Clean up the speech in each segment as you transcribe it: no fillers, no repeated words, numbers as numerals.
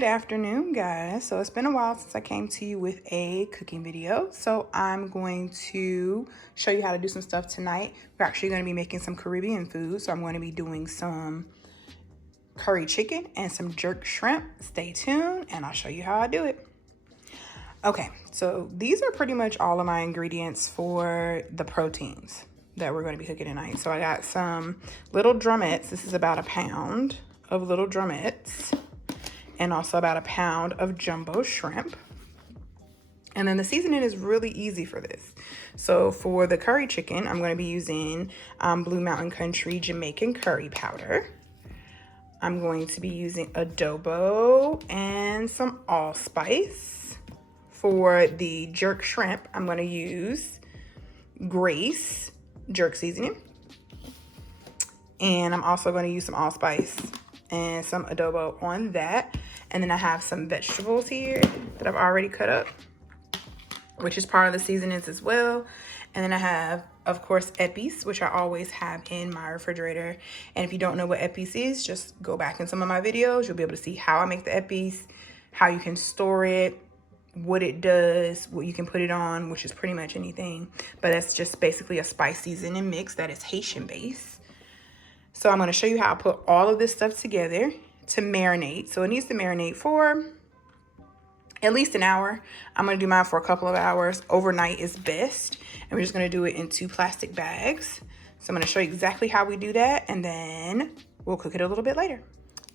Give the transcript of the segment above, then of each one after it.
Good afternoon, guys. So it's been a while since I came to you with a cooking video. So I'm going to show you how to do some stuff tonight. We're actually going to be making some Caribbean food. So I'm going to be doing some curry chicken and some jerk shrimp. Stay tuned and I'll show you how I do it. Okay, so these are pretty much all of my ingredients for the proteins that we're going to be cooking tonight. So I got some little drumettes. This is about a pound of little drumettes. And also about a pound of jumbo shrimp. And then the seasoning is really easy for this. So for the curry chicken, I'm going to be using Blue Mountain Country Jamaican curry powder. I'm going to be using adobo and some allspice. For the jerk shrimp, I'm going to use Grace jerk seasoning. And I'm also going to use some allspice and some adobo on that. And then I have some vegetables here that I've already cut up, which is part of the seasonings as well. And then I have, of course, epis, which I always have in my refrigerator. And if you don't know what epis is, just go back in some of my videos. You'll be able to see how I make the epis, how you can store it, what it does, what you can put it on, which is pretty much anything. But that's just basically a spice seasoning mix that is Haitian based. So I'm going to show you how I put all of this stuff together to marinate. So it needs to marinate for at least an hour. I'm going to do mine for a couple of hours. Overnight is best. And we're just going to do it in 2 plastic bags. So I'm going to show you exactly how we do that. And then we'll cook it a little bit later.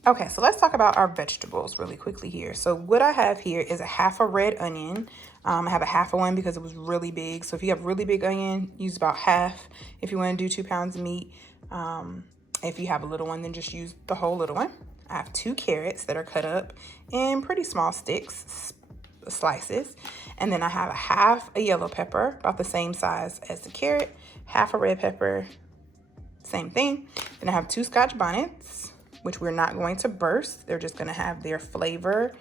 Okay, so let's talk about our vegetables really quickly here. So what I have here is a half a red onion. I have a half of one because it was really big. So if you have really big onion, use about half. If you want to do 2 pounds of meat, if you have a little one, then just use the whole little one. I have 2 carrots that are cut up in pretty small slices. And then I have a half a yellow pepper, about the same size as the carrot, half a red pepper, same thing. Then I have 2 Scotch bonnets, which we're not going to burst. They're just going to have their flavor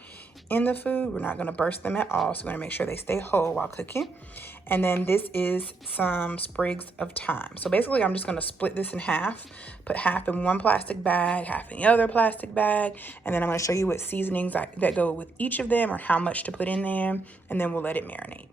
in the food. We're not going to burst them at all. So we're going to make sure they stay whole while cooking. And then this is some sprigs of thyme. So basically I'm just going to split this in half, put half in one plastic bag, half in the other plastic bag. And then I'm going to show you what seasonings that go with each of them or how much to put in there. And then we'll let it marinate.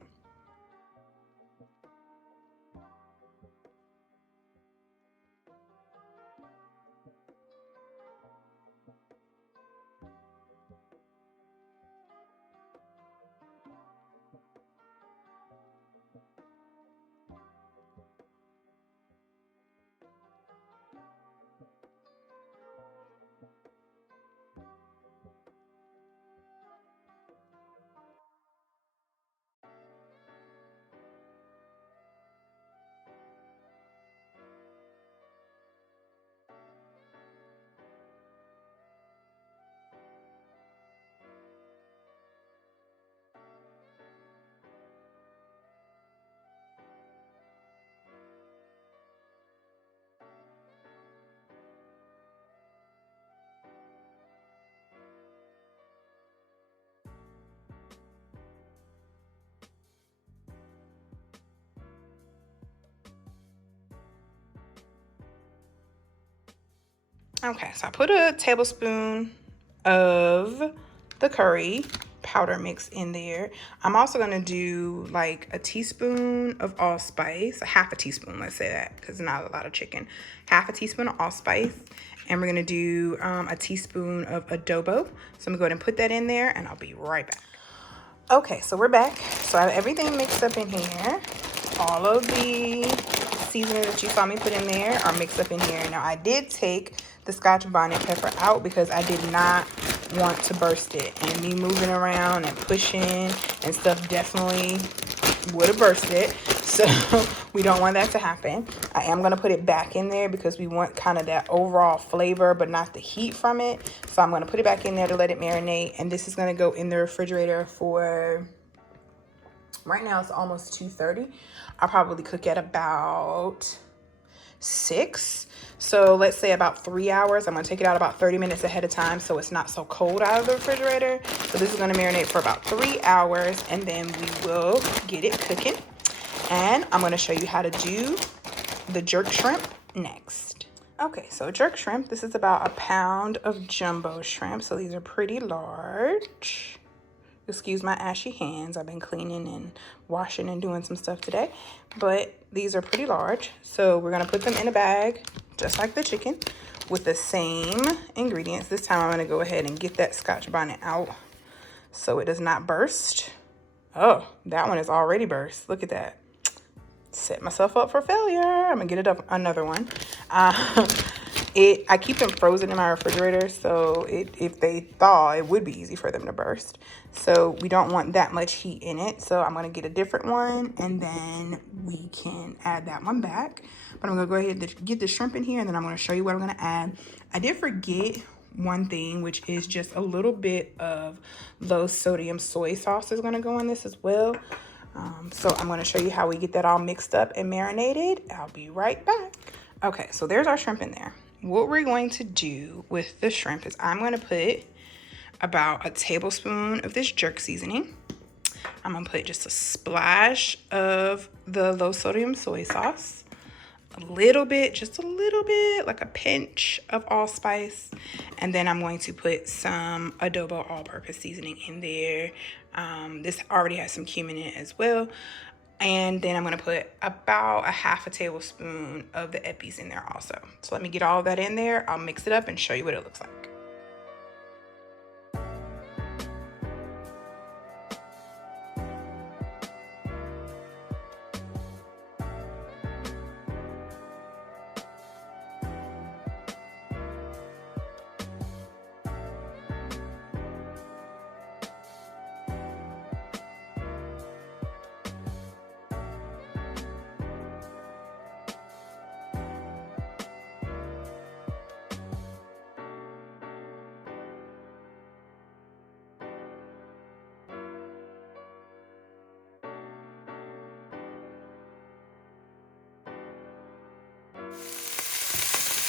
Okay, so I put a tablespoon of the curry powder mix in there. I'm also going to do like a teaspoon of allspice, a half a teaspoon, let's say that, because it's not a lot of chicken. Half a teaspoon of allspice. And we're going to do a teaspoon of adobo. So I'm going to go ahead and put that in there and I'll be right back. Okay, so we're back. So I have everything mixed up in here. All of the seasoning that you saw me put in there are mixed up in here. Now I did take the Scotch bonnet pepper out because I did not want to burst it, and me moving around and pushing and stuff definitely would have burst it, so we don't want that to happen. I am going to put it back in there because we want kind of that overall flavor but not the heat from it. So I'm going to put it back in there to let it marinate, and this is going to go in the refrigerator for, right now it's almost 2:30. I'll probably cook at about 6. So let's say about 3 hours. I'm going to take it out about 30 minutes ahead of time so it's not so cold out of the refrigerator. So this is going to marinate for about 3 hours and then we will get it cooking. And I'm going to show you how to do the jerk shrimp next. Okay, so jerk shrimp. This is about a pound of jumbo shrimp. So these are pretty large. Excuse my ashy hands. I've been cleaning and washing and doing some stuff today. But these are pretty large. So we're going to put them in a bag, just like the chicken, with the same ingredients. This time I'm going to go ahead and get that Scotch bonnet out so it does not burst. Oh, that one is already burst. Look at that. Set myself up for failure. I'm gonna get it up another one. I keep them frozen in my refrigerator, so if they thaw, it would be easy for them to burst. So we don't want that much heat in it. So I'm gonna get a different one, and then we can add that one back. But I'm gonna go ahead and get the shrimp in here, and then I'm gonna show you what I'm gonna add. I did forget one thing, which is just a little bit of low sodium soy sauce is gonna go in this as well. So I'm going to show you how we get that all mixed up and marinated. I'll be right back. Okay, so there's our shrimp in there. What we're going to do with the shrimp is I'm going to put about a tablespoon of this jerk seasoning. I'm going to put just a splash of the low sodium soy sauce. A little bit, just a little bit, like a pinch of allspice. And then I'm going to put some adobo all-purpose seasoning in there. This already has some cumin in it as well. And then I'm going to put about a half a tablespoon of the epis in there also. So let me get all of that in there. I'll mix it up and show you what it looks like.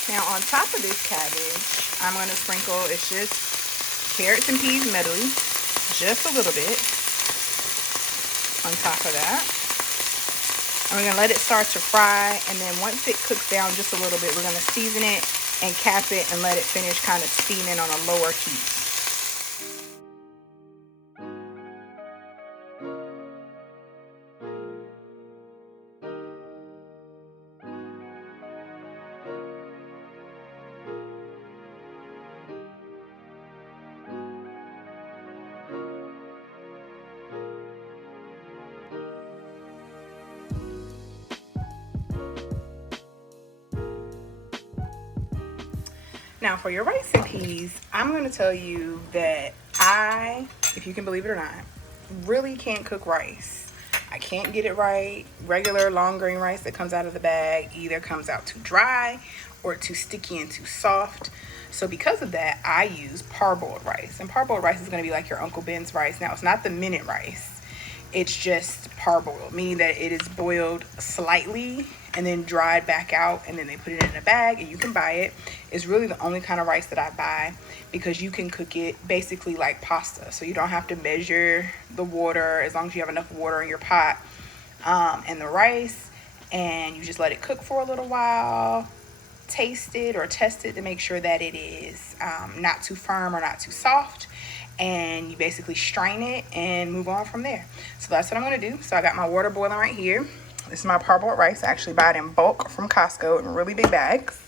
Now on top of this cabbage, I'm going to sprinkle, it's just carrots and peas medley, just a little bit on top of that. And we're going to let it start to fry, and then once it cooks down just a little bit, we're going to season it and cap it and let it finish kind of steaming on a lower heat. Now for your rice and peas, I'm going to tell you that if you can believe it or not, really can't cook rice. I can't get it right. Regular long grain rice that comes out of the bag either comes out too dry or too sticky and too soft. So because of that, I use parboiled rice. And parboiled rice is going to be like your Uncle Ben's rice. Now, it's not the minute rice. It's just parboiled, meaning that it is boiled slightly and then dried back out, and then they put it in a bag and you can buy it. It's really the only kind of rice that I buy because you can cook it basically like pasta. So you don't have to measure the water as long as you have enough water in your pot and the rice, and you just let it cook for a little while. Taste it or test it to make sure that it is not too firm or not too soft, and you basically strain it and move on from there. So that's what I'm going to do. So I got my water boiling right here. This is my parboiled rice. I actually buy it in bulk from Costco in really big bags,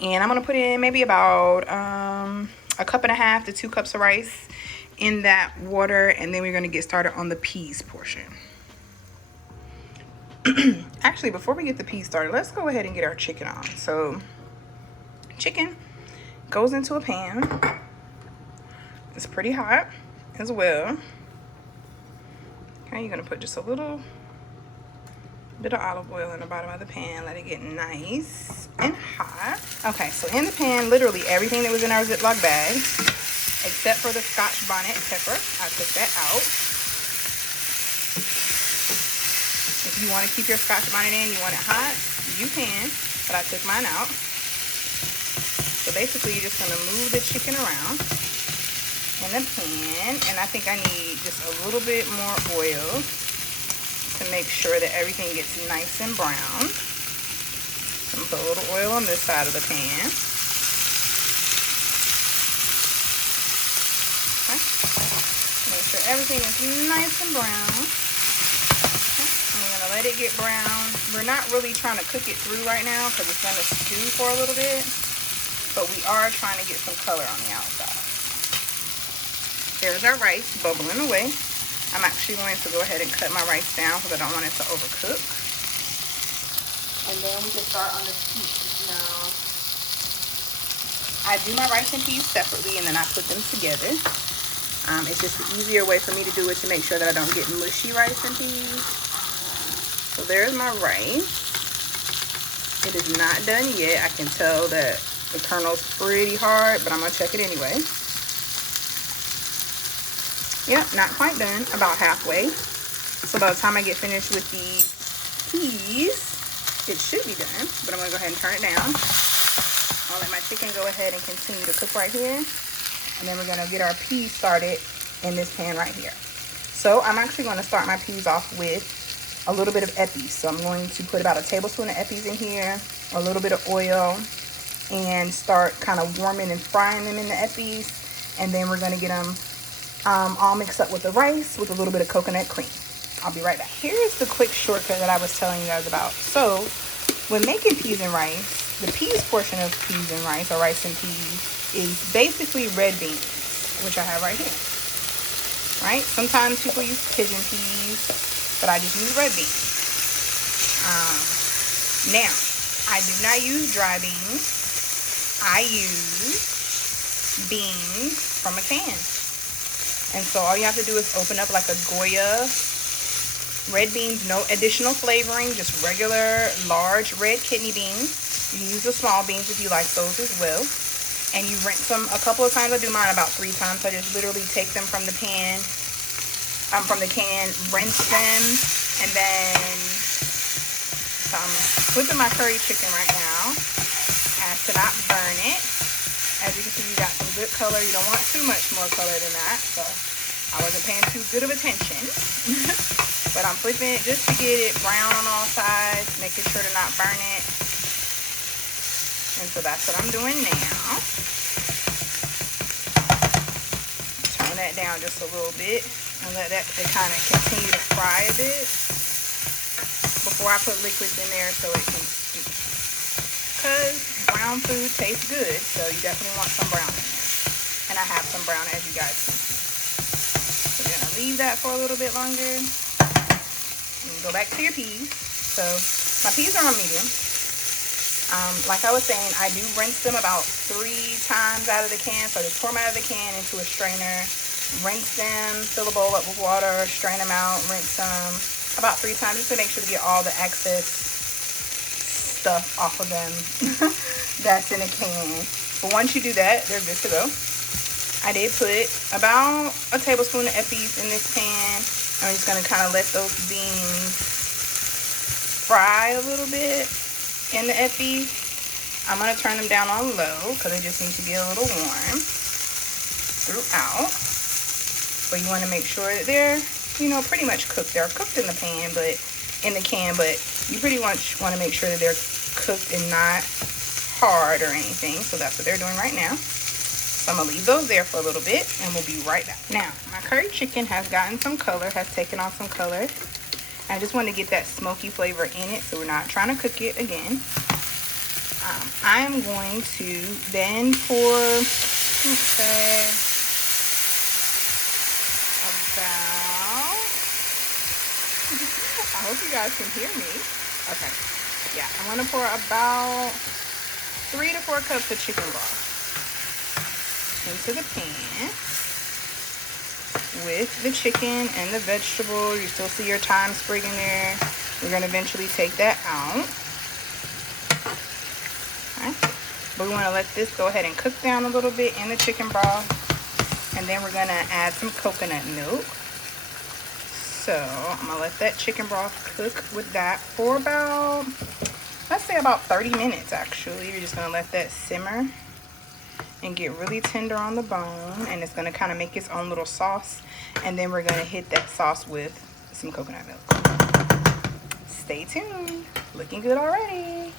and I'm going to put in maybe about a cup and a half to 2 cups of rice in that water, and then we're going to get started on the peas portion. Actually, before we get the peas started, let's go ahead and get our chicken on. So chicken goes into a pan. It's pretty hot as well. Okay, you're gonna put just a little bit of olive oil in the bottom of the pan. Let it get nice and hot. Okay, so in the pan, literally everything that was in our Ziploc bag, except for the Scotch bonnet pepper, I took that out. If you want to keep your Scotch bonnet in, you want it hot, you can, but I took mine out. So basically, you're just going to move the chicken around in the pan, and I think I need just a little bit more oil to make sure that everything gets nice and brown. Some Put a little oil on this side of the pan. Okay. Make sure everything is nice and brown. Okay. I'm gonna let it get brown. We're not really trying to cook it through right now because it's gonna stew for a little bit, but we are trying to get some color on the outside. There's our rice bubbling away. I'm actually going to go ahead and cut my rice down because I don't want it to overcook. And then we can start on the peas. Now, I do my rice and peas separately and then I put them together. It's just the easier way for me to do it to make sure that I don't get mushy rice and peas. So there's my rice. It is not done yet. I can tell that the kernel's pretty hard, but I'm gonna check it anyway. Yep, not quite done, about halfway. So by the time I get finished with these peas, it should be done, but I'm gonna go ahead and turn it down. I'll let my chicken go ahead and continue to cook right here. And then we're gonna get our peas started in this pan right here. So I'm actually gonna start my peas off with a little bit of eppies. So I'm going to put about a tablespoon of eppies in here, a little bit of oil, and start kind of warming and frying them in the eppies. And then we're gonna get them all mixed up with the rice with a little bit of coconut cream. I'll be right back. Here's the quick shortcut that I was telling you guys about. So when making peas and rice, the peas portion of peas and rice, or rice and peas, is basically red beans, which I have right here. Right? Sometimes people use pigeon peas, but I just use red beans. Now, I do not use dry beans. I use beans from a can. And so all you have to do is open up like a Goya. Red beans, no additional flavoring, just regular large red kidney beans. You can use the small beans if you like those as well. And you rinse them a couple of times. I do mine about 3 times. I just literally take them from the pan, rinse them, and then so I'm flipping my curry chicken right now as to not burn it. As you can see, you got some good color. You don't want too much more color than that. So I wasn't paying too good of attention. But I'm flipping it just to get it brown on all sides, making sure to not burn it. And so that's what I'm doing now. Turn that down just a little bit and let that kind of continue to fry a bit before I put liquids in there so it can stew. Because brown food tastes good, so you definitely want some brown in there. And I have some brown, as you guys can see. So you're gonna leave that for a little bit longer. And go back to your peas. So my peas are on medium. Like I was saying, I do rinse them about 3 times out of the can. So I just pour them out of the can into a strainer, rinse them, fill a bowl up with water, strain them out, rinse them about 3 times just to make sure to get all the excess stuff off of them that's in a can. But once you do that, they're good to go. I did put about a tablespoon of eppies in this pan. I'm just gonna kind of let those beans fry a little bit in the eppies. I'm gonna turn them down on low because they just need to get a little warm throughout. But you want to make sure that they're, you know, pretty much cooked. They're cooked in the pan, but in the can, but you pretty much want to make sure that they're cooked and not hard or anything. So that's what they're doing right now. So I'm gonna leave those there for a little bit and we'll be right back. Now, my curry chicken has gotten some color, has taken on some color. I just want to get that smoky flavor in it, so we're not trying to cook it again. I'm going to then pour, okay, about, I hope you guys can hear me. Okay, yeah, I'm going to pour about 3 to 4 cups of chicken broth into the pan with the chicken and the vegetable. You still see your thyme sprig in there. We're going to eventually take that out. Okay. But we want to let this go ahead and cook down a little bit in the chicken broth. And then we're going to add some coconut milk. So I'm going to let that chicken broth cook with that for about, let's say about 30 minutes actually. You're just going to let that simmer and get really tender on the bone, and it's going to kind of make its own little sauce. And then we're going to hit that sauce with some coconut milk. Stay tuned. Looking good already.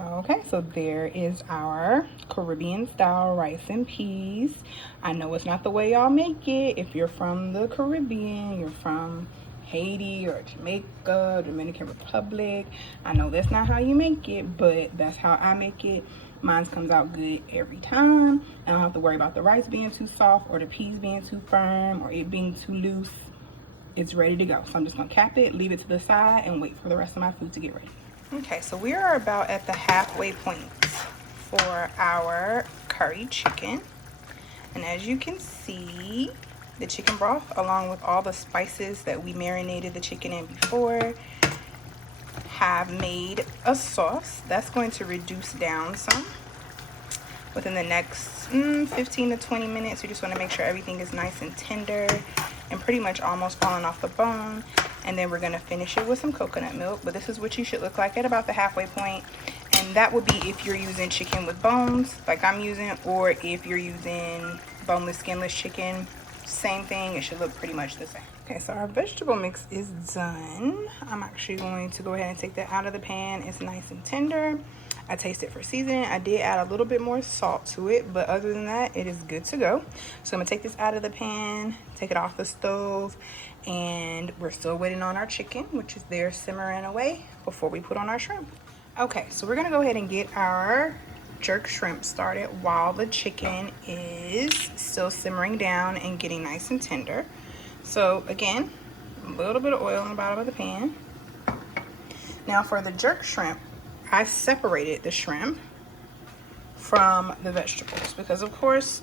Okay, so there is our Caribbean style rice and peas. I know it's not the way y'all make it. If you're from the Caribbean, you're from Haiti or Jamaica, Dominican Republic, I know that's not how you make it, but that's how I make it. Mine comes out good every time. I don't have to worry about the rice being too soft or the peas being too firm or it being too loose. It's ready to go. So I'm just gonna cap it, leave it to the side, and wait for the rest of my food to get ready. Okay, so we are about at the halfway point for our curry chicken. And as you can see, the chicken broth, along with all the spices that we marinated the chicken in before, have made a sauce that's going to reduce down some within the next 15 to 20 minutes. We just want to make sure everything is nice and tender and pretty much almost falling off the bone. And then we're going to finish it with some coconut milk. But this is what you should look like at about the halfway point. And that would be if you're using chicken with bones like I'm using, or if you're using boneless, skinless chicken. Same thing. It should look pretty much the same. Okay, so our vegetable mix is done. I'm actually going to go ahead and take that out of the pan. It's nice and tender. I taste it for seasoning. I did add a little bit more salt to it, but other than that, it is good to go. So I'm gonna take this out of the pan, take it off the stove, and we're still waiting on our chicken, which is there simmering away before we put on our shrimp. Okay, so we're gonna go ahead and get our jerk shrimp started while the chicken is still simmering down and getting nice and tender. So again, a little bit of oil in the bottom of the pan. Now for the jerk shrimp, I separated the shrimp from the vegetables because of course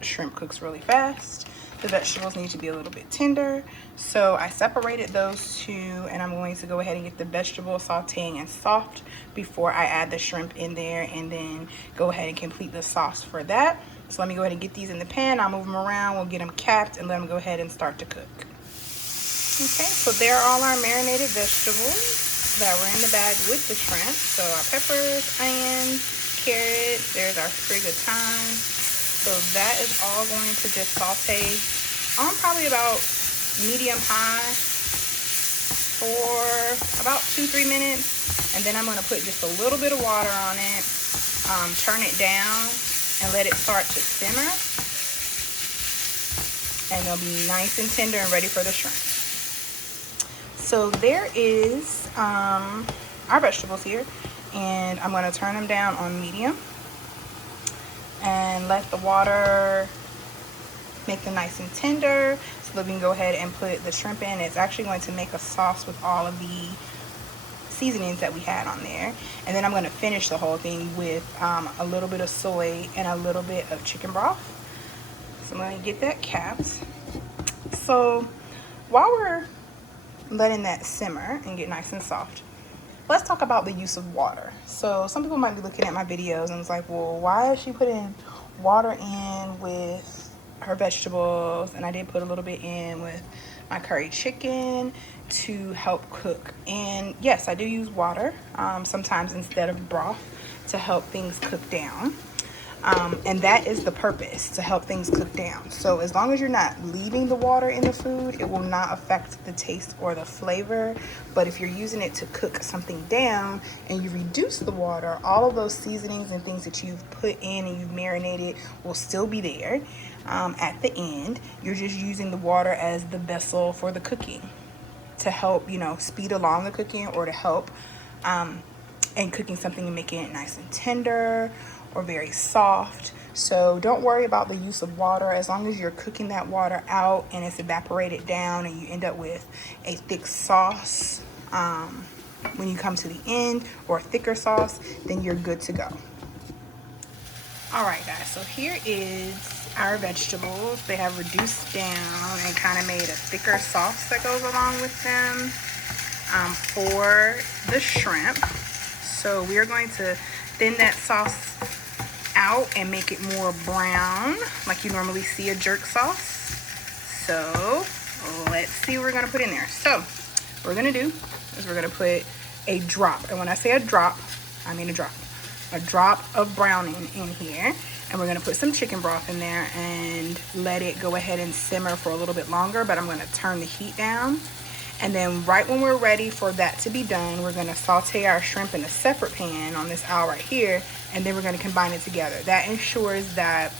shrimp cooks really fast. The vegetables need to be a little bit tender. So I separated those two, and I'm going to go ahead and get the vegetable sauteing and soft before I add the shrimp in there, and then go ahead and complete the sauce for that. So let me go ahead and get these in the pan. I'll move them around, we'll get them capped, and let them go ahead and start to cook. Okay, so there are all our marinated vegetables that were in the bag with the shrimp. So our peppers, onions, carrots, there's our sprig of thyme. So that is all going to just saute on probably about medium high for about 2-3 minutes. And then I'm going to put just a little bit of water on it, turn it down, and let it start to simmer. And they'll be nice and tender and ready for the shrimp. So there is our vegetables here, and I'm going to turn them down on medium and let the water make them nice and tender so that we can go ahead and put the shrimp in. It's actually going to make a sauce with all of the seasonings that we had on there. And then I'm going to finish the whole thing with a little bit of soy and a little bit of chicken broth. So I'm going to get that capped. So while we're letting that simmer and get nice and soft, let's talk about the use of water. So some people might be looking at my videos and it's like, well, why is she putting water in with her vegetables? And I did put a little bit in with my curry chicken to help cook. And yes, I do use water sometimes instead of broth to help things cook down. And that is the purpose, to help things cook down. So as long as you're not leaving the water in the food, it will not affect the taste or the flavor. But if you're using it to cook something down and you reduce the water, all of those seasonings and things that you've put in and you've marinated will still be there at the end. You're just using the water as the vessel for the cooking to help, you know, speed along the cooking, or to help in cooking something and making it nice and tender or very soft. So don't worry about the use of water. As long as you're cooking that water out and it's evaporated down and you end up with a thick sauce when you come to the end, or a thicker sauce, then you're good to go. All right guys, so here is our vegetables. They have reduced down and kind of made a thicker sauce that goes along with them for the shrimp. So we are going to thin that sauce out and make it more brown like you normally see a jerk sauce. So let's see what we're going to put in there. So what we're going to do is we're going to put a drop, and when I say a drop, I mean a drop of browning in here. And we're going to put some chicken broth in there and let it go ahead and simmer for a little bit longer, but I'm going to turn the heat down. And then right when we're ready for that to be done, we're gonna saute our shrimp in a separate pan on this aisle right here, and then we're gonna combine it together. That ensures that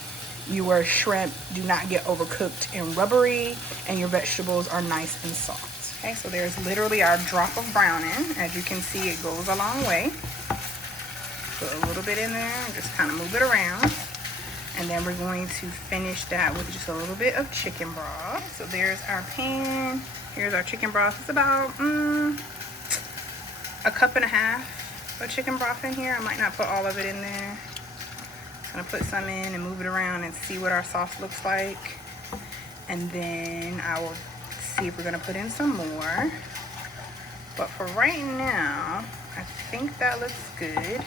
your shrimp do not get overcooked and rubbery, and your vegetables are nice and soft. Okay, so there's literally our drop of browning. As you can see, it goes a long way. Put a little bit in there and just kind of move it around. And then we're going to finish that with just a little bit of chicken broth. So there's our pan. Here's our chicken broth. It's about a cup and a half of chicken broth in here. I might not put all of it in there. I'm gonna put some in and move it around and see what our sauce looks like. And then I will see if we're gonna put in some more. But for right now, I think that looks good.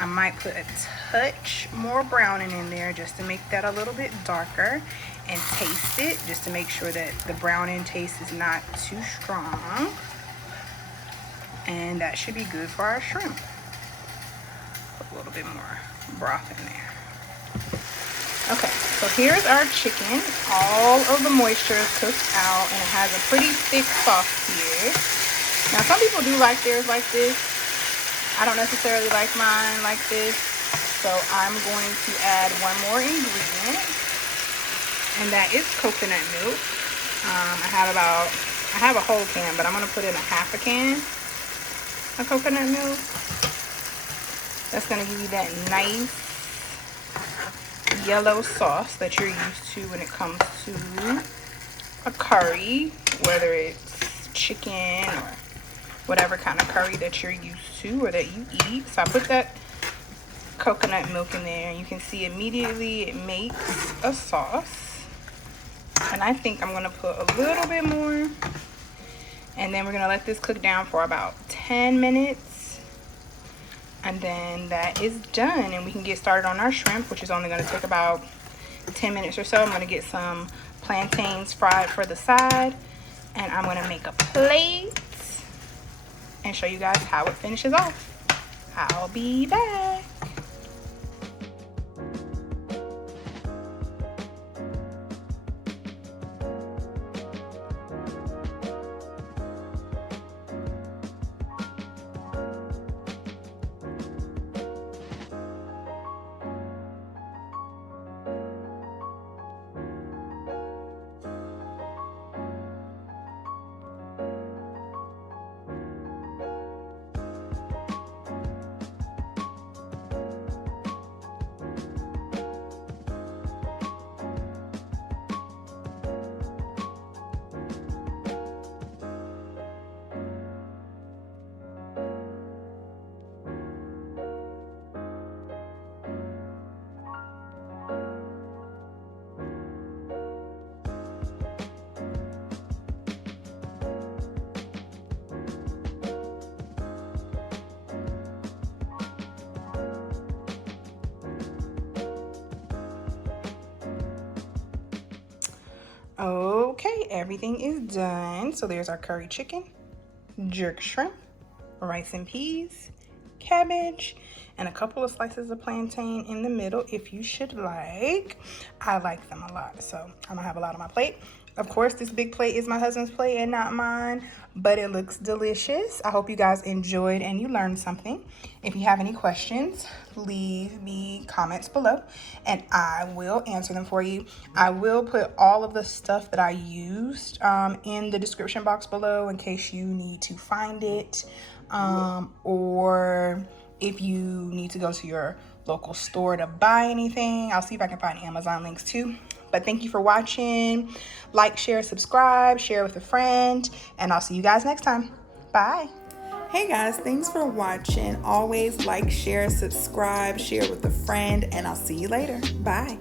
I might put a touch more browning in there just to make that a little bit darker, and taste it just to make sure that the browning taste is not too strong. And that should be good for our shrimp. Put a little bit more broth in there. Okay, so here's our chicken. All of the moisture is cooked out and it has a pretty thick sauce here. Now some people do like theirs like this. I don't necessarily like mine like this, so I'm going to add one more ingredient, and that is coconut milk. I have a whole can, but I'm gonna put in a half a can of coconut milk. That's gonna give you that nice yellow sauce that you're used to when it comes to a curry, whether it's chicken or whatever kind of curry that you're used to or that you eat. So I put that coconut milk in there, and you can see immediately it makes a sauce. And I think I'm gonna put a little bit more, and then we're gonna let this cook down for about 10 minutes, and then that is done, and we can get started on our shrimp, which is only gonna take about 10 minutes or so. I'm gonna get some plantains fried for the side, and I'm gonna make a plate and show you guys how it finishes off. I'll be back. Okay, everything is done. So there's our curry chicken, jerk shrimp, rice and peas, cabbage, and a couple of slices of plantain in the middle if you should like. I like them a lot, so I'm gonna have a lot on my plate. Of course, this big plate is my husband's plate and not mine, but it looks delicious. I hope you guys enjoyed and you learned something. If you have any questions, leave me comments below and I will answer them for you. I will put all of the stuff that I used in the description box below in case you need to find it, or if you need to go to your local store to buy anything. I'll see if I can find Amazon links too. But thank you for watching. Like, share, subscribe, share with a friend, and I'll see you guys next time. Bye. Hey guys, thanks for watching. Always like, share, subscribe, share with a friend, and I'll see you later. Bye.